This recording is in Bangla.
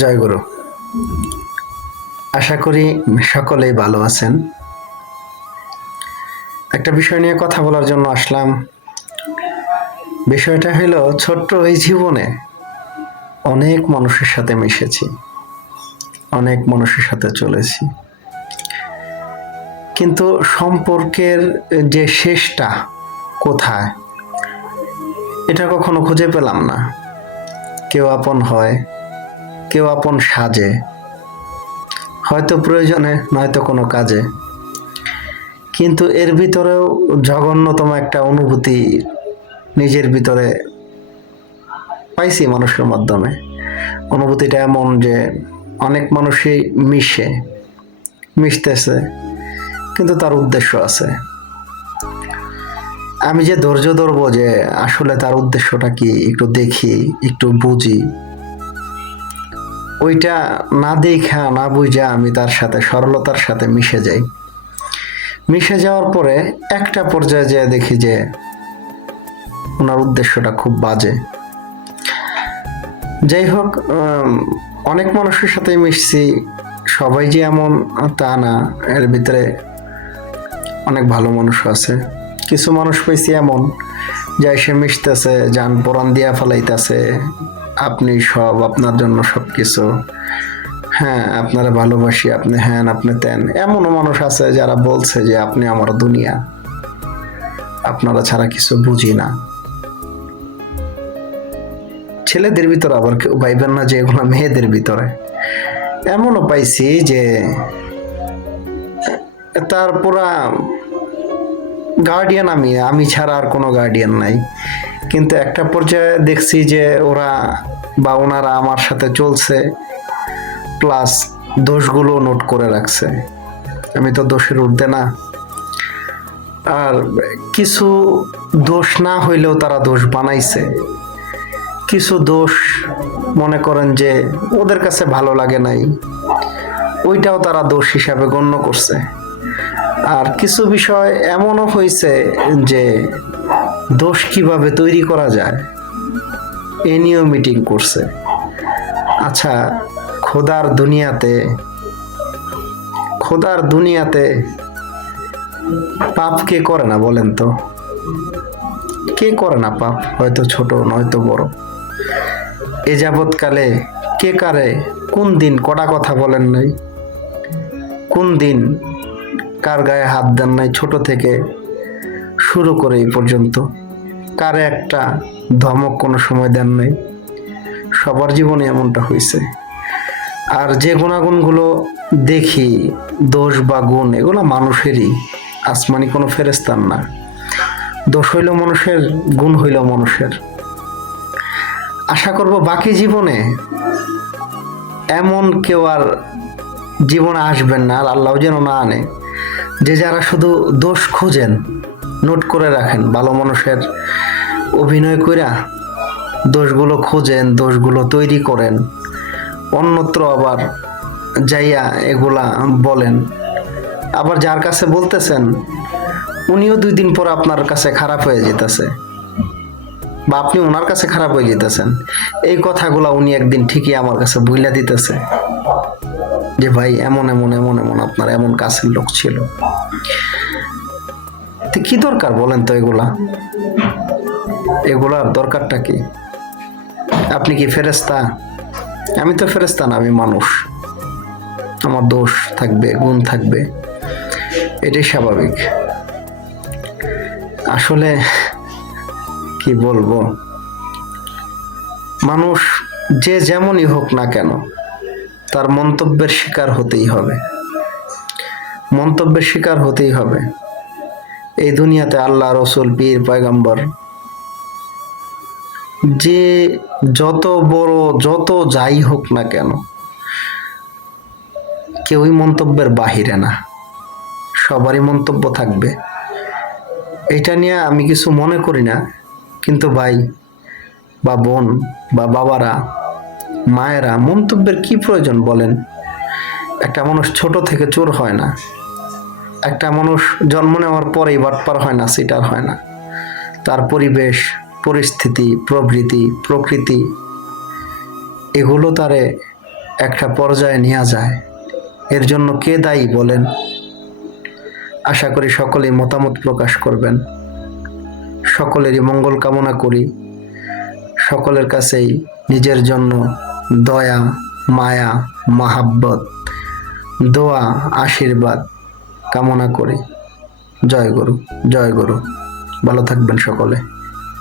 জয় গুরু। আশা করি সকলেই ভালো আছেন। একটা বিষয় নিয়ে কথা বলার জন্য আসলাম। বিষয়টা হলো, ছোট্ট এই জীবনে অনেক মানুষের সাথে মিশেছি, অনেক মানুষের সাথে চলেছি, কিন্তু সম্পর্কের যে শেষটা কোথায় এটা কখনো খুঁজে পেলাম না। কেউ আপন হয়, কেউ আপন সাজে, হয়তো প্রয়োজনে, নয়তো কোনো কাজে, কিন্তু এর ভিতরেও জঘন্যতম একটা অনুভূতি নিজের ভিতরে পাইছি মানুষের মাধ্যমে। অনুভূতিটা এমন যে অনেক মানুষই মিশতেছে, কিন্তু তার উদ্দেশ্য আছে। আমি যে ধৈর্য ধরবো যে আসলে তার উদ্দেশ্যটা কি, একটু দেখি, একটু বুঝি, ওইটা না দেখা না বুঝা আমি তার সাথে সরলতার সাথে মিশে যাই। মিশে যাওয়ার পরে একটা পর্যায়ে যেয়ে দেখি যে ওনার উদ্দেশ্যটা খুব বাজে। যাই হোক, অনেক মানুষের সাথে মিশছি, সবাই যে এমন তা না। এর ভিতরে অনেক ভালো মানুষ আছে। কিছু মানুষ পেয়েছি এমন যে এসে মিশতেছে, যান পরাণ দিয়া ফেলাইতেছে, আপনি সব, আপনার জন্য সব কিছু, হ্যাঁ আপনারা ভালোবাসি, আপনি হ্যান, আপনি তেন। এমনও মানুষ আছে যারা বলছে যে আপনি আমার দুনিয়া, আপনারা ছাড়া কিছু বুঝি না। ছেলেদের ভিতরে আবার কেউ ভাইবেন না যে এগুলো মেয়েদের ভিতরে। এমনও পাইছি যে তার পুরা গার্ডিয়ান আমি ছাড়া আর কোনো গার্ডিয়ান নাই, কিন্তু একটা পর্যায়ে দেখছি যে ওরা বা ওনারা আমার সাথে চলছে, প্লাস দোষগুলো নোট করে রাখছে। আমি তো দোষের ঊর্ধ্বে না। আর কিছু দোষ না হইলেও তারা দোষ বানাইছে। কিছু দোষ মনে করেন যে ওদের কাছে ভালো লাগে নাই, ওইটাও তারা দোষ হিসাবে গণ্য করছে। আর কিছু বিষয় এমনও হয়েছে যে দোষ কিভাবে তৈরি করা যায় এ নিয়েও মিটিং করছে। আচ্ছা, খোদার দুনিয়াতে পাপ কে করে না বলেন তো? কে করে না পাপ? হয়তো ছোট নয়তো বড়। এ যাবৎকালে কে কারে কোন দিন কটা কথা বলেন নাই? কোন দিন কার গায়ে হাত দেন নাই? ছোট থেকে শুরু করে এই পর্যন্ত কারে একটা ধমক কোনো সময় দেন নাই? সবার জীবনে এমনটা হয়েছে। আর যে গুণাগুণগুলো দেখি, দোষ বা গুণ, এগুলো মানুষেরই, আসমানি কোনো ফেরেস্তার না। দোষ হইল মানুষের, গুণ হইল মানুষের। আশা করব বাকি জীবনে এমন কেউ আর জীবনে আসবেন না, আর আল্লাহ যেন না আনে, যে যারা শুধু দোষ খোঁজেন, নোট করে রাখেন, ভালো মানুষের অভিনয় কইরা দোষগুলো খোঁজেন, দোষগুলো তৈরি করেন, অন্যত্র আবার যাইয়া এগুলা বলেন। আবার যার কাছে বলতেছেন উনিও 2 দিন পর আপনার কাছে খারাপ হয়ে যেতেছে, বা আপনি ওনার কাছে খারাপ হয়ে যেতেছেন। এই কথাগুলা উনি একদিন ঠিকই আমার কাছে বইলা দিতেছে যে ভাই এমন এমন এমন এমন আপনার এমন কাছের লোক ছিল। তো কি দরকার বলেন তো এগুলার দরকারটা কি? আপনি কি ফেরেশতা? আমি তো ফেরেশতা না, আমি মানুষ। আমার দোষ থাকবে, গুণ থাকবে, এটাই স্বাভাবিক। আসলে কি বলবো, মানুষ যে যেমনই হোক না কেন তার মন্তব্যের শিকার হতেই হবে, মন্তব্যের শিকার হতেই হবে। এই দুনিয়াতে আল্লাহ, রসুল, পীর, পয়গম্বর, যে যত বড় যত যাই হোক না কেন, কেউই মন্তব্যের বাহিরে না, সবারই মন্তব্য থাকবে। এটা নিয়ে আমি কিছু মনে করি না, কিন্তু ভাই বা বোন বা বাবারা, মায়েরা, মন্তব্যের কি প্রয়োজন বলেন? একটা মানুষ ছোট থেকে চোর হয় না, একটা মানুষ জন্ম নেওয়ার পরেই বাটপার হয় না, সিটার হয় না। তার পরিবেশ, পরিস্থিতি, প্রবৃত্তি, প্রকৃতি, এগুলো তারে একটা পর্যায়ে নেওয়া যায়, এর জন্য কে দায়ী বলেন? আশা করি সকলেই মতামত প্রকাশ করবেন। সকলেরই মঙ্গল কামনা করি। সকলের কাছেই নিজের জন্য দয়া, মায়া, মাহাব্বত, দোয়া, আশীর্বাদ কামনা করি। জয় গুরু, জয় গুরু। ভালো থাকবেন সকলে।